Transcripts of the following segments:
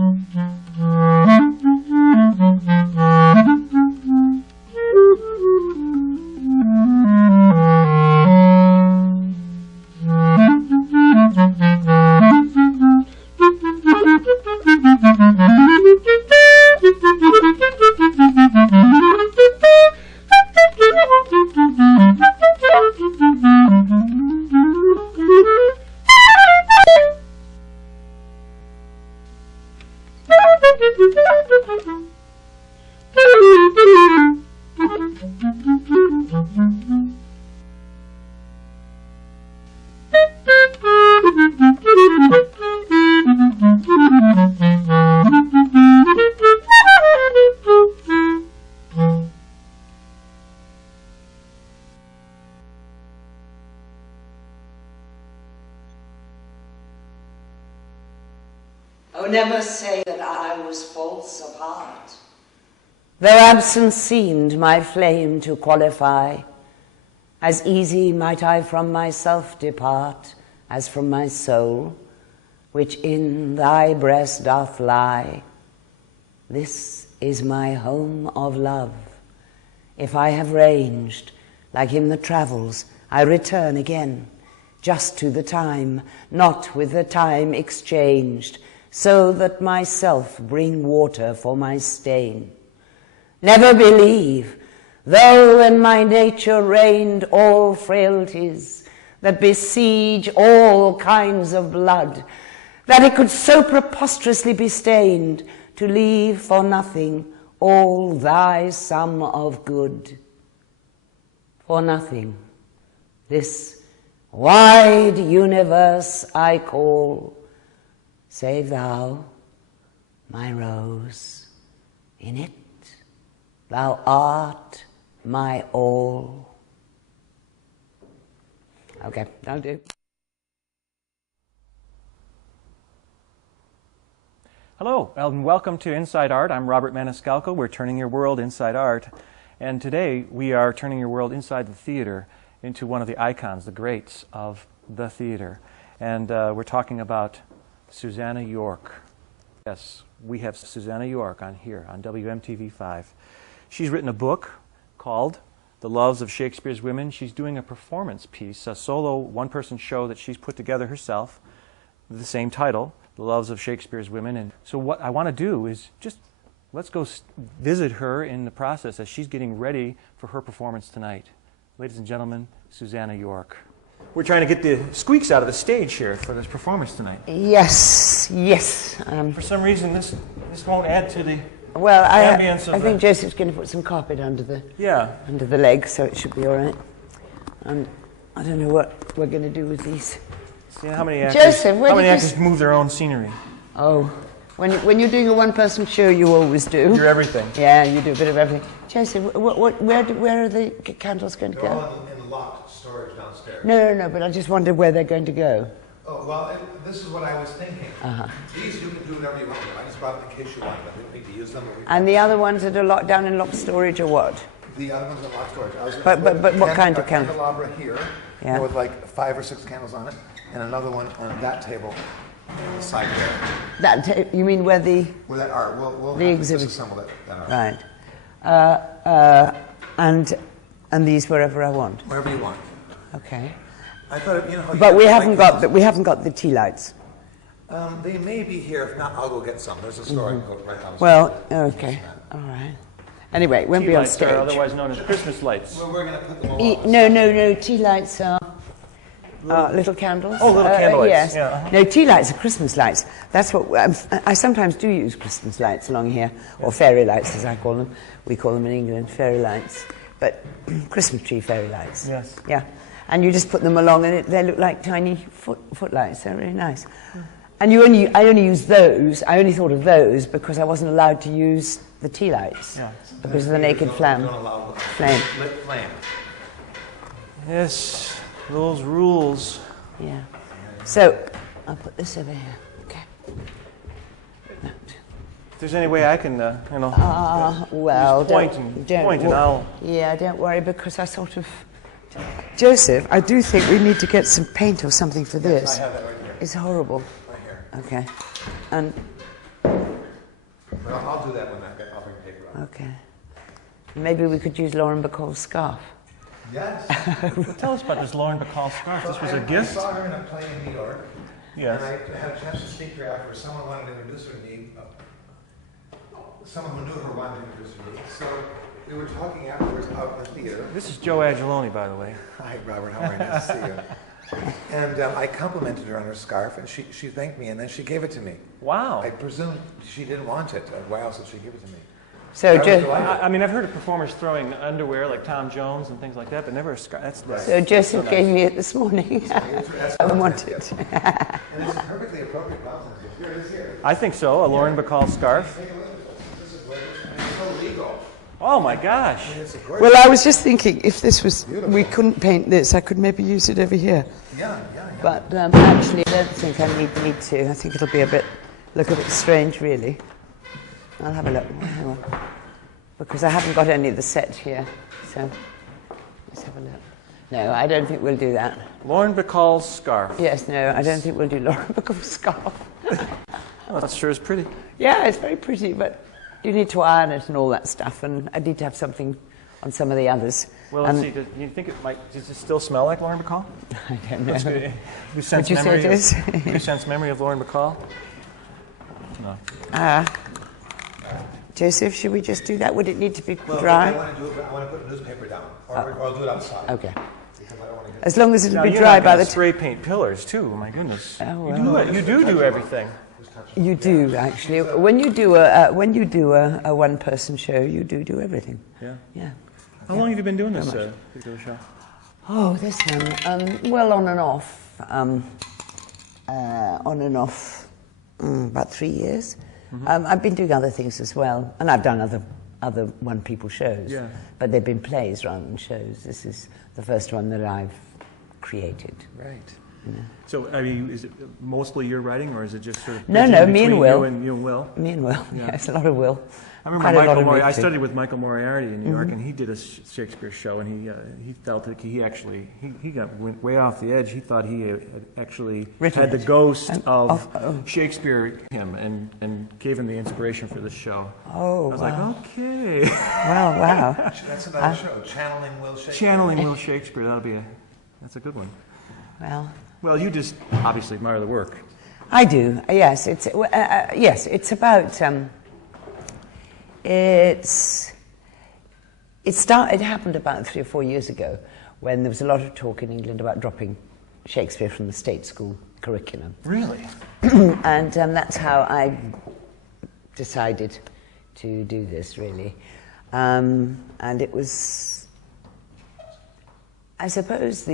Oh, never say that I was false of heart. Though absence seemed my flame to qualify, as easy might I from myself depart, as from my soul, which in thy breast doth lie. This is my home of love. If I have ranged, like him that travels, I return again, just to the time, not with the time exchanged, so that myself bring water for my stain. Never believe, though in my nature reigned all frailties that besiege all kinds of blood, that it could so preposterously be stained to leave for nothing all thy sum of good. For nothing, this wide universe I call, save thou, my rose, in it thou art my all. Okay, that'll do. Hello, and welcome to Inside Art. I'm Robert Maniscalco. We're turning your world inside art. And today we are turning your world inside the theater into one of the icons, the greats of the theater. And we're talking about Susannah York. Yes, we have Susannah York on here on WMTV5. She's written a book called The Loves of Shakespeare's Women. She's doing a performance piece, a solo one-person show that she's put together herself, with the same title, The Loves of Shakespeare's Women. And so what I want to do is just let's go visit her in the process as she's getting ready for her performance tonight. Ladies and gentlemen, Susannah York. We're trying to get the squeaks out of the stage here for this performance tonight. Yes, yes. For some reason, this won't add to the ambience of I think Joseph's going to put some carpet under the leg, so it should be all right. And I don't know what we're going to do with these. See how many actors, Joseph, how many actors move their own scenery? Oh, when you're doing a one-person show, you always do. You're everything. Yeah, you do a bit of everything. Joseph, where are the candles going to go? They're all in locked storage downstairs. No, but I just wondered where they're going to go. Oh, well, this is what I was thinking. These you can do whatever you want with. I just brought them in case you want them. We don't need to use them. And the other ones that are locked down in locked storage or what? The other ones are locked storage. But what kind of candle? Candelabra here, with like 5 or 6 candles on it, and another one on that table on the side there. You mean where the... Where that art. We'll the exhibit. disassemble that art. Right. And these wherever I want. Wherever you want. Okay. I thought, you know. But we haven't got the tea lights. They may be here. If not, I'll go get some. There's a store I can go right house. Well, okay, all right. Anyway, it won't be on stage. Tea lights are otherwise known as Christmas lights. Well, we're going to put them all on. No. Tea lights are little candles. Oh, little candle lights. Yes. Yeah, No, tea lights are Christmas lights. That's what I sometimes do use Christmas lights along here, or fairy lights as I call them. We call them in England fairy lights, but Christmas tree fairy lights. Yes. Yeah. And you just put them along, and they look like tiny footlights. They're really nice. And I only use those. I only thought of those because I wasn't allowed to use the tea lights because of the naked flame. Lit flame. Yes, those rules. Yeah. So I'll put this over here. Okay. If there's any way I can, well, just point and I'll. Yeah, don't worry because I sort of. Joseph, I do think we need to get some paint or something for this. I have that right here. It's horrible. Right here. Okay. And But I'll do that when I'll bring paper out. Okay. Maybe we could use Lauren Bacall's scarf. Yes. Tell us about this Lauren Bacall scarf. This was a gift? I saw her in a play in New York. Yes. And I had a chance to speak to her after. Someone wanted to introduce her to me. Someone who knew her wanted to introduce her to me. So we were talking afterwards out in the theater. This is Joe Angeloni, by the way. Hi, Robert. How are you? Nice to see you. And I complimented her on her scarf, and she thanked me, and then she gave it to me. Wow. I presume she didn't want it. Why else did she give it to me? So, I mean, I've heard of performers throwing underwear like Tom Jones and things like that, but never a scarf. That's Right. so Joseph so gave nice. me it this morning. I wanted it. And it's a perfectly appropriate compliment. Here it is here. I think so, a Lauren Bacall scarf. Take a look at this. This is gorgeous. And it's so legal. Oh my gosh. I mean, it's a gorgeous. Well, I was just thinking, if this was, Beautiful. we couldn't paint this, I could maybe use it over here. Yeah. But actually, I don't think I need to. I think it'll be look a bit strange, really. I'll have a look. Hang on. Because I haven't got any of the set here. So let's have a look. No, I don't think we'll do that. Lauren Bacall's scarf. Yes, no, I don't think we'll do Lauren Bacall's scarf. Oh, that sure is pretty. Yeah, it's very pretty, but you need to iron it and all that stuff, and I need to have something on some of the others. Well, let's see. Do you think it might? Does it still smell like Lauren Bacall? I don't know. You sense Would you say memory it is? You sense memory of Lauren Bacall? No. Joseph, should we just do that? Would it need to be Well, dry? I want to do it, but I want to put a newspaper down, or I'll do it outside. Okay. Because I don't want to get. As long as it'll Now, be you're dry not by gonna the spray paint pillars too. My goodness. Oh, well. You do everything. You do actually. When you do a one-person show, you do everything. Yeah. Yeah. How long have you been doing this particular show? Oh, this one. Well, on and off. About 3 years. I've been doing other things as well, and I've done other one-people shows. Yeah. But they've been plays rather than shows. This is the first one that I've created. Right. So, I mean, is it mostly your writing, or is it just sort of No, bridging me and between Will. You and Will. Me and Will. Yeah. Yes, a lot of Will. I remember Quite a lot Michael of Moriarty. I mixing. studied with Michael Moriarty in New York, and he did a Shakespeare show, and he felt that he went way off the edge. He thought he had actually Written had the it. ghost of oh. Shakespeare him, and gave him the inspiration for this show. Oh, I was wow. like, okay. Well, wow. That's another show, Channeling Will Shakespeare. Channeling Will Shakespeare. That's a good one. Well, you just obviously admire the work. I do. Yes, it's about. It happened about 3 or 4 years ago, when there was a lot of talk in England about dropping Shakespeare from the state school curriculum. Really? And that's how I decided to do this, really. And it was, I suppose,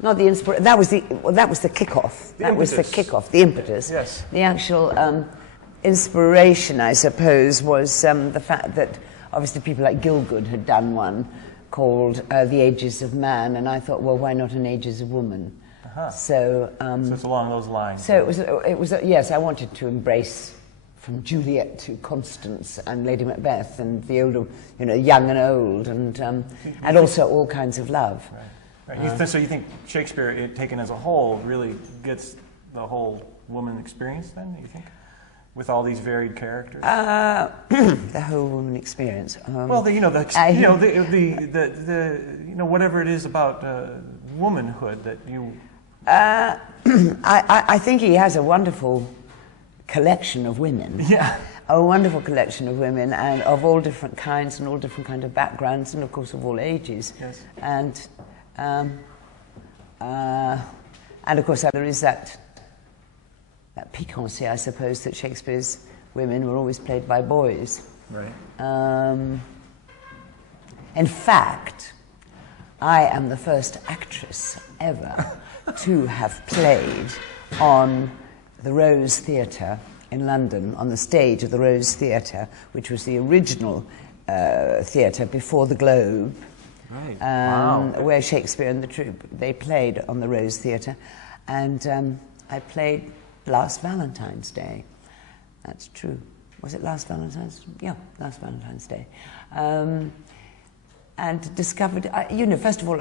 not the inspiration. That was the kickoff. That was the kickoff. The impetus. Yes. The actual inspiration, I suppose, was the fact that obviously people like Gielgud had done one called "The Ages of Man," and I thought, well, why not "An Ages of Woman"? Uh-huh. So it's along those lines. So it was. Yes, I wanted to embrace from Juliet to Constance and Lady Macbeth and the older, young and old, and also all kinds of love. Right. So you think Shakespeare, taken as a whole, really gets the whole woman experience? Then you think, with all these varied characters, the whole woman experience. Well, whatever it is about womanhood that you. I think he has a wonderful collection of women. Yeah. A wonderful collection of women, and of all different kinds and all different kind of backgrounds, and of course of all ages. Yes. And of course there is that piquancy, I suppose, that Shakespeare's women were always played by boys. Right. In fact, I am the first actress ever to have played on the Rose Theatre in London, on the stage of the Rose Theatre, which was the original theatre before the Globe. Right. Wow. Where Shakespeare and the troupe, they played on the Rose Theatre. And I played last Valentine's Day. That's true. Was it last Valentine's? Yeah, last Valentine's Day. And discovered, first of all,